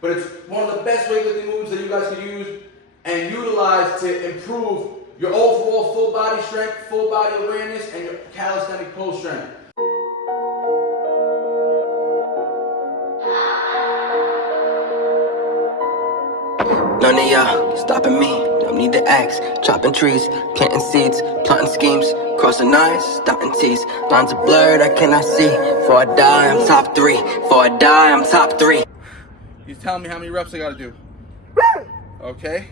but it's one of the best weightlifting movements that you guys can use and utilize to improve your overall full body strength, full body awareness, and your calisthenic pull strength. None of y'all stopping me, don't need to ask. Chopping trees, planting seeds, plotting schemes, crossing lines, dotting T's. Lines are blurred, I cannot see. Before I die, I'm top 3. Before I die, I'm top 3. He's telling me how many reps I gotta do. Okay.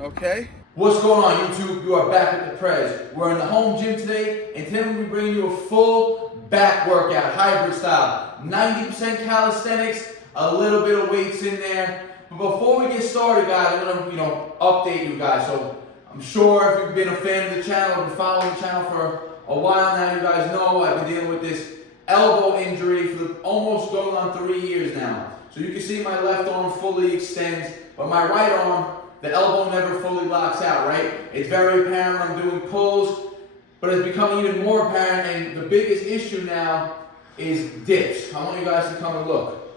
Okay. What's going on, YouTube? You are back at the Prez. We're in the home gym today, and today we're going to be bringing you a full back workout, hybrid style. 90% calisthenics, a little bit of weights in there. But before we get started, guys, I'm going to, update you guys. So I'm sure if you've been a fan of the channel, been following the channel for a while now, you guys know I've been dealing with this elbow injury for almost going on 3 years now. So you can see my left arm fully extends, but my right arm, the elbow never fully locks out, right? It's very apparent when I'm doing pulls, but it's becoming even more apparent, and the biggest issue now is dips. I want you guys to come and look.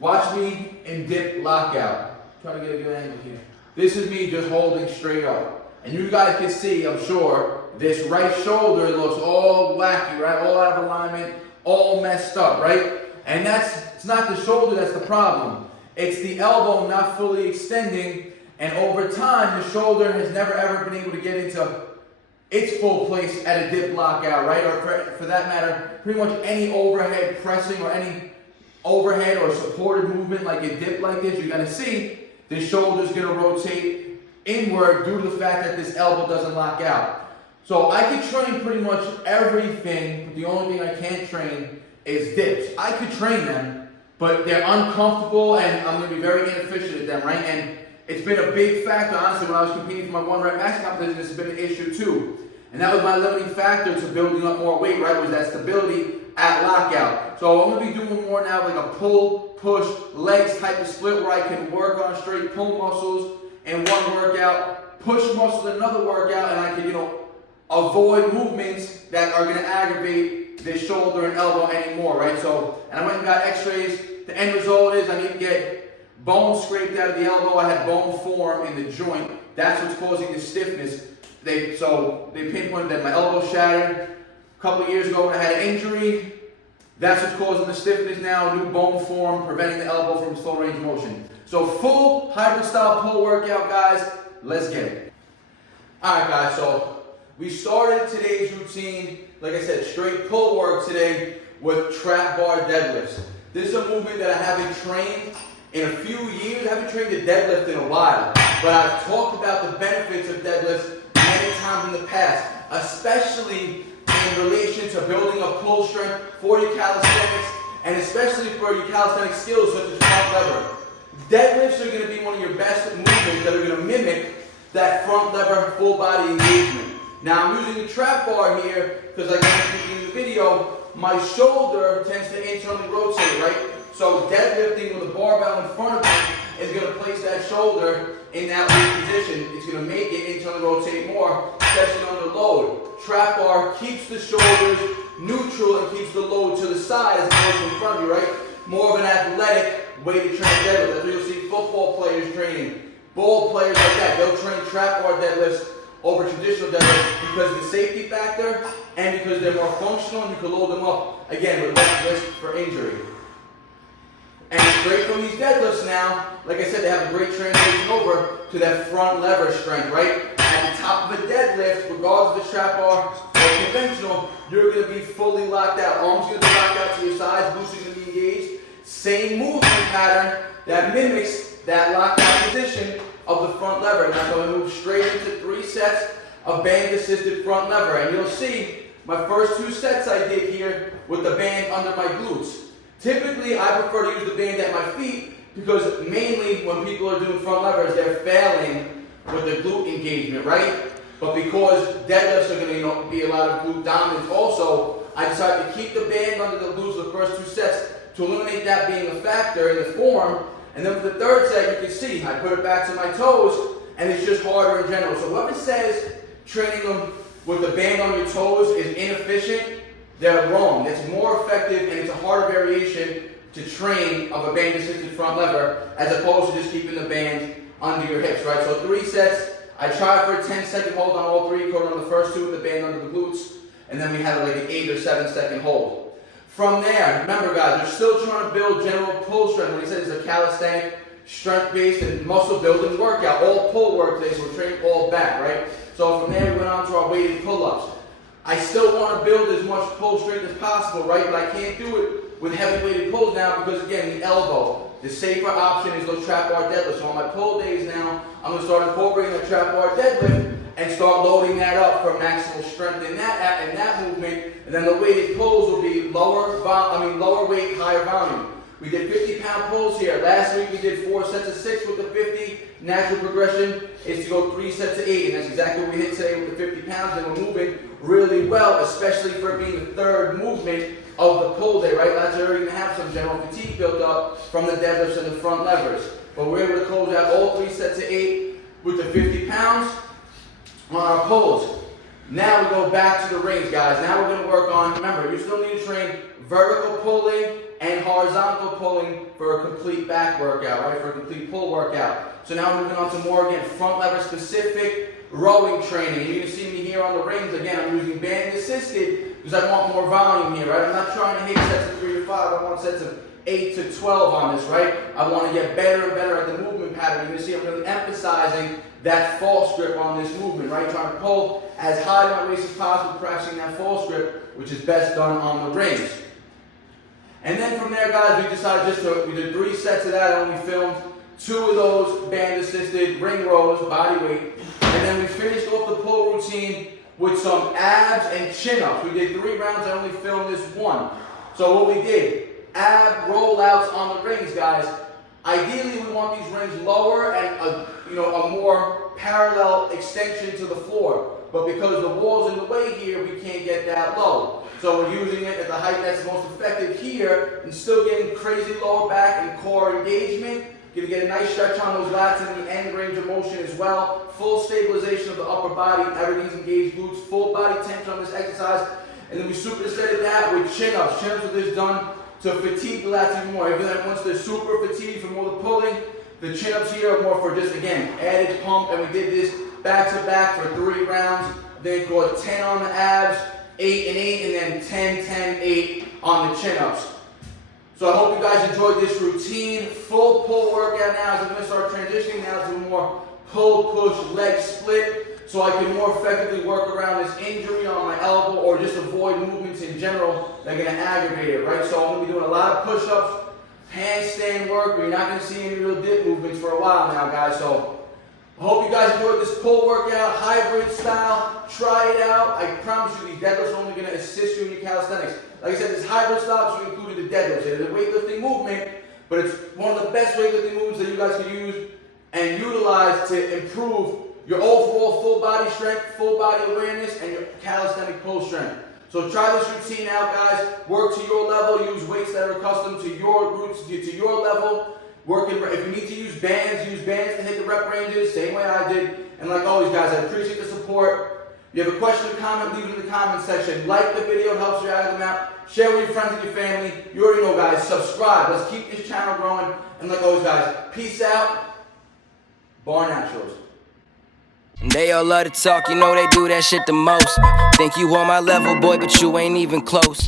Watch me in dip lockout. Try to get a good angle here. This is me just holding straight up. And you guys can see, I'm sure, this right shoulder looks all wacky, right? All out of alignment, all messed up, right? And it's not the shoulder that's the problem. It's the elbow not fully extending. And over time, the shoulder has never ever been able to get into its full place at a dip lockout, right? Or for that matter, pretty much any overhead pressing or any overhead or supported movement like a dip like this, you're gonna see the shoulder's gonna rotate inward due to the fact that this elbow doesn't lock out. So I could train pretty much everything, but the only thing I can't train is dips. I could train them, but they're uncomfortable and I'm gonna be very inefficient at them, right? And it's been a big factor, honestly, when I was competing for my 1 rep max competition. This has been an issue too. And that was my limiting factor to building up more weight, right? Was that stability at lockout. So I'm going to be doing more now like a pull, push, legs type of split where I can work on straight pull muscles in one workout, push muscles in another workout, and I can, avoid movements that are going to aggravate this shoulder and elbow anymore, right? So, and I went and got x-rays. The end result is I need to get bone scraped out of the elbow. I had bone form in the joint. That's what's causing the stiffness. They pinpointed that my elbow shattered a couple of years ago when I had an injury. That's what's causing the stiffness now. New bone form, preventing the elbow from slow range motion. So full hybrid style pull workout, guys. Let's get it. All right, guys. So we started today's routine, like I said, straight pull work today with trap bar deadlifts. This is a movement that I haven't trained in a few years. I haven't trained a deadlift in a while, but I've talked about the benefits of deadlifts many times in the past, especially in relation to building a pull strength for your calisthenics, and especially for your calisthenic skills such as front lever. Deadlifts are going to be one of your best movements that are going to mimic that front lever full body engagement. Now I'm using the trap bar here because like I mentioned in the video, my shoulder tends to internally rotate, right? So deadlifting with a barbell in front of me is going to place that shoulder in that weak position. It's going to make it internally rotate more, especially under load. Trap bar keeps the shoulders neutral and keeps the load to the side as opposed to in front of you, right? More of an athletic way to train deadlift. That's where you'll see football players training. Ball players like that, they'll train trap bar deadlifts over traditional deadlifts because of the safety factor and because they're more functional and you can load them up, again, with less risk for injury. And straight from these deadlifts now, like I said, they have a great transition over to that front lever strength, right? At the top of a deadlift, regardless of the trap bar or conventional, you're going to be fully locked out. Arms going to be locked out to your sides, glutes are going to be engaged. Same movement pattern that mimics that locked out position of the front lever. And I'm going to move straight into 3 sets of band-assisted front lever. And you'll see my first 2 sets I did here with the band under my glutes. Typically, I prefer to use the band at my feet because mainly when people are doing front levers, they're failing with the glute engagement, right? But because deadlifts are going to be a lot of glute dominance also, I decided to keep the band under the glutes for the first 2 sets to eliminate that being a factor in the form. And then for the 3rd set, you can see I put it back to my toes and it's just harder in general. So whoever says training them with the band on your toes is inefficient, they're wrong. It's more effective and it's a harder variation to train of a band assisted front lever as opposed to just keeping the band under your hips, right? So 3 sets. I tried for a 10-second hold on all 3, caught on the first 2 with the band under the glutes, and then we had like an 8 or 7-second hold. From there, remember guys, we're still trying to build general pull strength. Like I said, it's a calisthenic, strength-based, and muscle-building workout. All pull work today, so we're training all back, right? So from there, we went on to our weighted pull-ups. I still want to build as much pull strength as possible, right? But I can't do it with heavy weighted pulls now because, again, the elbow. The safer option is those trap bar deadlifts. So on my pull days now, I'm going to start incorporating the trap bar deadlift and start loading that up for maximal strength in that movement. And then the weighted pulls will be lower weight, higher volume. We did 50-pound pulls here. Last week we did 4 sets of 6 with the 50. Natural progression is to go 3 sets of 8, and that's exactly what we hit today with the 50 pounds. And we're moving really well, especially for it being the 3rd movement of the pull day, right? That's already going to have some general fatigue built up from the deadlifts and the front levers. But we're able to close out all 3 sets of 8 with the 50 pounds on our pulls. Now we go back to the rings, guys. Now we're going to work on, remember, you still need to train vertical pulling and horizontal pulling for a complete back workout, right? For a complete pull workout. So now we're moving on to more, again, front lever specific rowing training. You can see me here on the rings. Again, I'm using band assisted because I want more volume here, right? I'm not trying to hit sets of 3 to 5. I want sets of 8 to 12 on this, right? I want to get better and better at the movement pattern. You can see I'm really emphasizing that false grip on this movement, right? Trying to pull as high in my waist as possible, practicing that false grip, which is best done on the rings. And then from there, guys, we decided we did 3 sets of that, and we filmed 2 of those band-assisted ring rows, body weight, and then we finished off the pull routine with some abs and chin-ups. We did 3 rounds, I only filmed this 1. So what we did, ab rollouts on the rings, guys. Ideally, we want these rings lower and a more parallel extension to the floor. But because the wall's in the way here, we can't get that low. So we're using it at the height that's most effective here and still getting crazy lower back and core engagement. You're going to get a nice stretch on those lats and the end range of motion as well. Full stabilization of the upper body, everything's engaged, glutes, full body tension on this exercise. And then we supersetted that with chin-ups. Chin-ups are just done to fatigue the lats even more. Once they're super fatigued from all the pulling, the chin-ups here are more for just, again, added pump. And we did this back-to-back for 3 rounds. Then go 10 on the abs, 8 and 8, and then 10, 10, 8 on the chin-ups. So I hope you guys enjoyed this routine. Full pull workout now, as I'm going to start transitioning now to a more pull-push leg split so I can more effectively work around this injury on my elbow or just avoid movements in general that are going to aggravate it, right? So I'm going to be doing a lot of push-ups, handstand work, but you're not going to see any real dip movements for a while now, guys. So I hope you guys enjoyed this pull workout, hybrid style. Try it out. I promise you, these deadlifts are only going to assist you in your calisthenics. Like I said, this hybrid style, so we included the deadlifts. It is a weightlifting movement, but it's one of the best weightlifting movements that you guys can use and utilize to improve your overall full body strength, full body awareness, and your calisthenic pull strength. So try this routine out, guys. Work to your level. Use weights that are accustomed to your roots, to your level. If you need to use bands to hit the rep ranges, same way I did. And like always, guys, I appreciate the support. If you have a question or comment, leave it in the comment section. Like the video, it helps you out of them out. Share with your friends and your family. You already know, guys. Subscribe. Let's keep this channel growing. And like always, guys, peace out. BARNATURALS. They all love to talk, you know they do that shit the most. Think you on my level, boy, but you ain't even close.